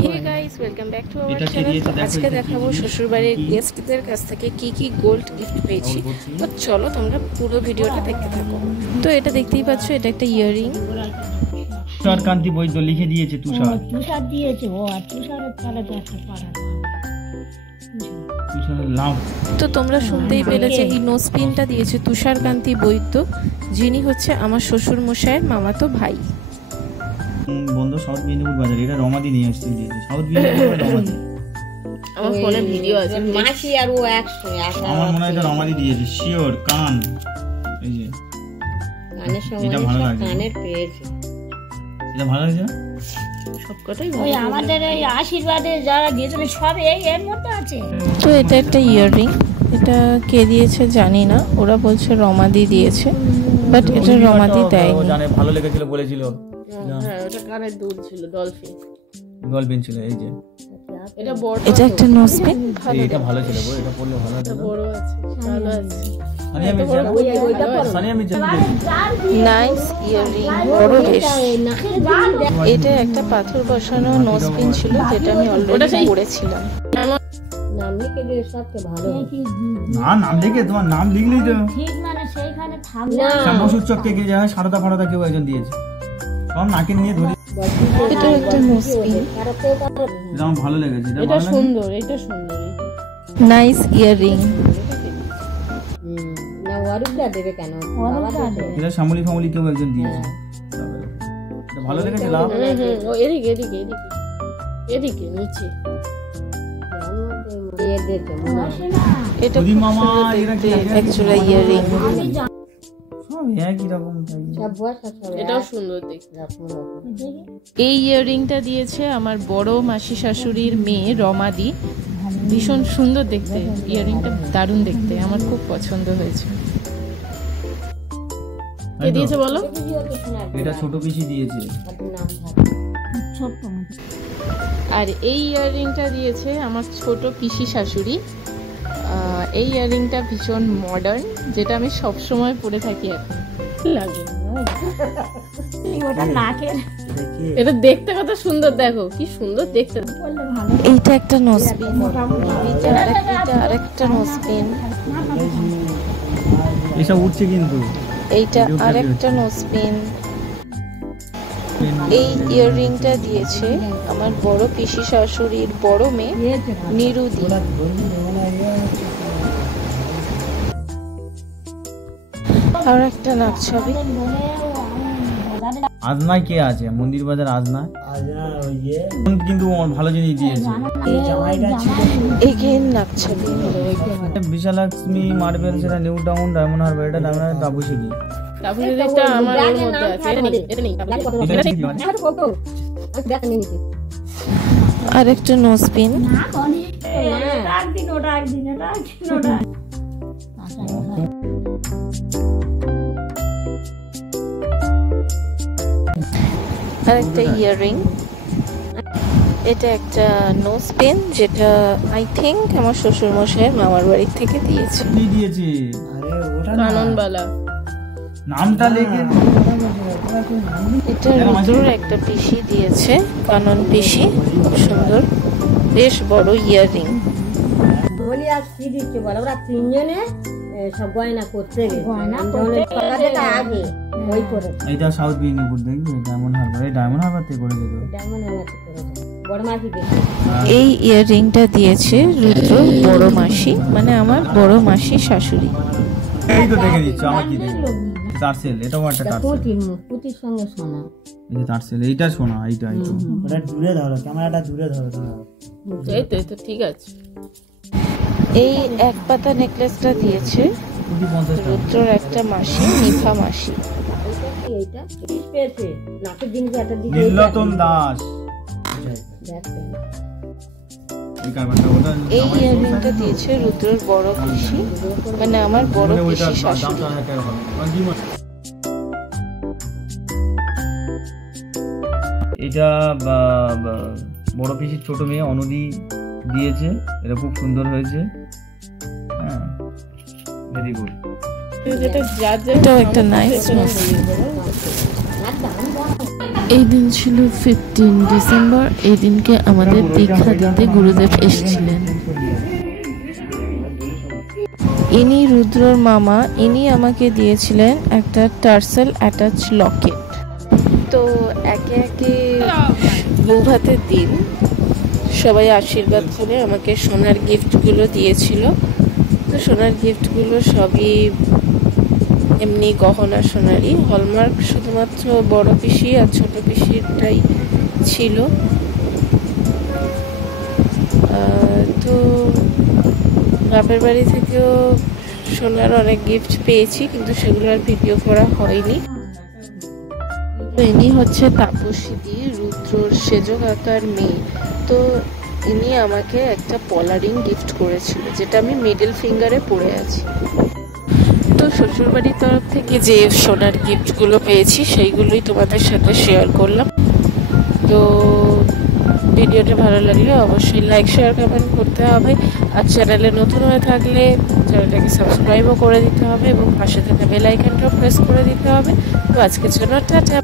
Hey guys, welcome back to our channel. আজকে দেখাবো শ্বশুরবাড়ির গেস্টদের কাছ থেকে কি কি গোল্ড গিফট পেয়েছি। তো চলো তোমরা পুরো ভিডিওটা দেখতে থাকো। তো এটা দেখতেই পাচ্ছ, এটা একটা ইয়াররিং। তুষার কান্তি বৈদ্য লিখে দিয়েছে। তুষার দিয়েছে। ও আর তুষারের তালে তো একটা পাড়া। তো তোমরা শুনতেই পেলে যে এই নোজপিনটা দিয়েছে তুষার কান্তি বৈদ্য, যিনি হচ্ছে আমার শ্বশুর মশাইয়ের মামাতো ভাই। বন্ধু সাউথ মেদিনীপুর বাজার, এটা রমাদি নিয়ে আসতে দিয়েছে। সাউথ মেদিনীপুর রমাদি। আমার ফোনে ভিডিও আছে, মাসি আর ও একসঙ্গে। আমার মনে হয় এটা রমাদি দিয়েছে, শিওর। কান, এই যে কানের সঙ্গে এটা ভালো লাগে। কানের পেয়েছে, এটা ভালো লাগছে। সবকটাই ওই আমাদের এই আশীর্বাদে যারা দিয়েছিল সব এই এর মধ্যে আছে। তো এটা একটা ইয়াররিং। এটা কে দিয়েছে জানি না, ওরা বলছে রমাদি দিয়েছে, বাট এটা রমাদি দেয়নি। জানে ভালো লেগেছিল বলেছিল। হ্যাঁ, ওটা কানের দুল ছিল, ডলফিন ডলফিন ছিল। এই যে এটা বড়, এটা একটা নোজপিন। এটা ভালো ছিল গো, এটা পড়লে ভালো হতো। বড় আছে, ভালো আছে। নাইস ইয়াররিং, বড় বেশ। এটা একটা পাথর বসানো নোজপিন ছিল, যেটা আমি অলরেডি পড়েছিলাম। নাম লিখে দিয়ে সবকে ভালো। না, নাম লিখে, তোমার নাম লিখলেই তো ঠিক, মানে সেইখানে থামনা বসুর চক থেকে যায়। সারদা ফারদা কেউ একজন দিয়েছে। সব নাকে নিয়ে ধরি। এটা একটা নোজপিন, এটা আমার ভালো লেগেছে। এটা সুন্দর, এটা সুন্দর। Nice earring. না ওয়ারুদা দেবে কেন? এটা শ্যামলি ফামলি কেউ একজন দিয়েছে। এটা ভালো লেগেছে। লাভ ও এদিকে এদিকে এদিকে এদিকে নিচে। এটা খুদি মামা, এরা কি অ্যাকচুয়ালি ইয়াররিং। সব একই রকম তাই। এটাও সুন্দর দেখতে। এই ইয়াররিংটা দিয়েছে আমার বড় মাসি শাশুড়ির মেয়ে রমাদি। ভীষণ সুন্দর দেখতে ইয়াররিংটা, দারুণ দেখতে, আমার খুব পছন্দ হয়েছে। কে দিয়েছে বলো? এটা ছোট পিসি দিয়েছে। আর এই ইয়াররিংটা দিয়েছে আমার ছোট পিসি শাশুড়ি। এই ইয়াররিংটা ভীষণ মডার্ন, যেটা আমি সব সময় পরে থাকি এখন। লাগে ওটা নাকের। এটা দেখতে কত সুন্দর, দেখো কি সুন্দর দেখতে। এইটা একটা নোজপিন, এইটা আরেকটা নোজপিন, এসব উঠছে কিন্তু। এইটা আরেকটা নোজপিন। এই ইয়াররিংটা দিয়েছে আমার বড় পিসি শাশুড়ির বড় মেয়ে নিরুদি। আর একটা নাকছাবি। আজনায় কে আছে? মন্দির বাজার আজনা কিন্তু ভালো জিনিস দিয়েছে। এগেন নাকছাবি। বিশালক্ষ্মী মার্বেল, সেটা নিউ টাউন, ডায়মন্ড হারবার। এটা ডায়মন্ড হারবার তাপসী দি। তারপরে আমার এর মধ্যে আছে, এটা নেই। আর একটা নোজপিন। আর একটা ইয়াররিং। এটা একটা নোজপিন, যেটা আই থিঙ্ক আমার শ্বশুর মশাইয়ের মামার বাড়ি থেকে দিয়েছে। কি দিয়েছে? কাননবালা নামটা লেখে। এটা রুদ্রর একটা পিসি দিয়েছে, কানন পিসি। খুব সুন্দর, বেশ বড় ইয়াররিং। বলি আর কি দিচ্ছে বলো? ওরা তিনজনে সব গয়না করতে গেছে আগে ওই করে। এটা সাউথ মেদিনীপুর, দেখবে ডায়মন্ড হারবার। এই ডায়মন্ড হারবার থেকে করেছে তো। ডায়মন্ড হারবার থেকে করেছে। বড় মাসি দিয়েছে। এই ইয়াররিংটা দিয়েছে রুদ্রর বড় মাসি, মানে আমার বড় মাসি শাশুড়ি। এই তো দেখে দিচ্ছ আমার কি দেখবে। টার্সেল, এটাও একটা টার্সেল। পুতির সঙ্গে সোনা। এই যে টার্সেল, এইটা সোনা। এইটা ওটা দূরে ধরো, ক্যামেরাটা দূরে ধরো। এই তো ঠিক আছে। এই এক পাতা নেকলেসটা দিয়েছে রুদ্রর একটা মাসি, নিভা মাসি। এইটা পেয়েছে নাকের জিনিস একটা দিকে। নীলরতন দাস। এই ইয়াররিংটা দিয়েছে রুদ্রর বড় পিসি, মানে আমার বড় পিসি শাশুড়ি। এটা বড় পিসির ছোট মেয়ে অনুদি দিয়েছে। এটা খুব সুন্দর হয়েছে। হ্যাঁ, ভেরি গুড। এটাও একটা নাইস। এই দিন ছিল 15 ডিসেম্বর। এই দিনকে আমাদের দীক্ষা দিতে গুরুদেব এসেছিলেন। ইনি রুদ্রর মামা। ইনি আমাকে দিয়েছিলেন একটা টার্সেল অ্যাটাচ লকেট। তো একে একে বৌভাতের দিন সবাই আশীর্বাদ করে আমাকে সোনার গিফটগুলো দিয়েছিল। তো সোনার গিফটগুলো সবই এমনি গহনা সোনারই, হলমার্ক শুধুমাত্র বড় পিসি আর ছোট পিসিরটাই ছিল। তো বাপের বাড়ি থেকেও সোনার অনেক গিফট পেয়েছি, কিন্তু সেগুলো আর ভিডিও করা হয়নি। ইনি হচ্ছে তাপসী, রুদ্রর সেজ কাকার মেয়ে। তো ইনি আমাকে একটা পলা রিং গিফট করেছিল, যেটা আমি মিডল ফিঙ্গারে পরে আছি। তো শ্বশুরবাড়ির তরফ থেকে যে সোনার গিফটগুলো পেয়েছি সেইগুলোই তোমাদের সাথে শেয়ার করলাম। তো ভিডিওটা ভালো লাগলে অবশ্যই লাইক, শেয়ার, কমেন্ট করতে হবে। আর চ্যানেলে নতুন হয়ে থাকলে চ্যানেলটাকে সাবস্ক্রাইবও করে দিতে হবে এবং পাশে থাকা বেল আইকনটাও প্রেস করে দিতে হবে। তো আজকের জন্য টাটা।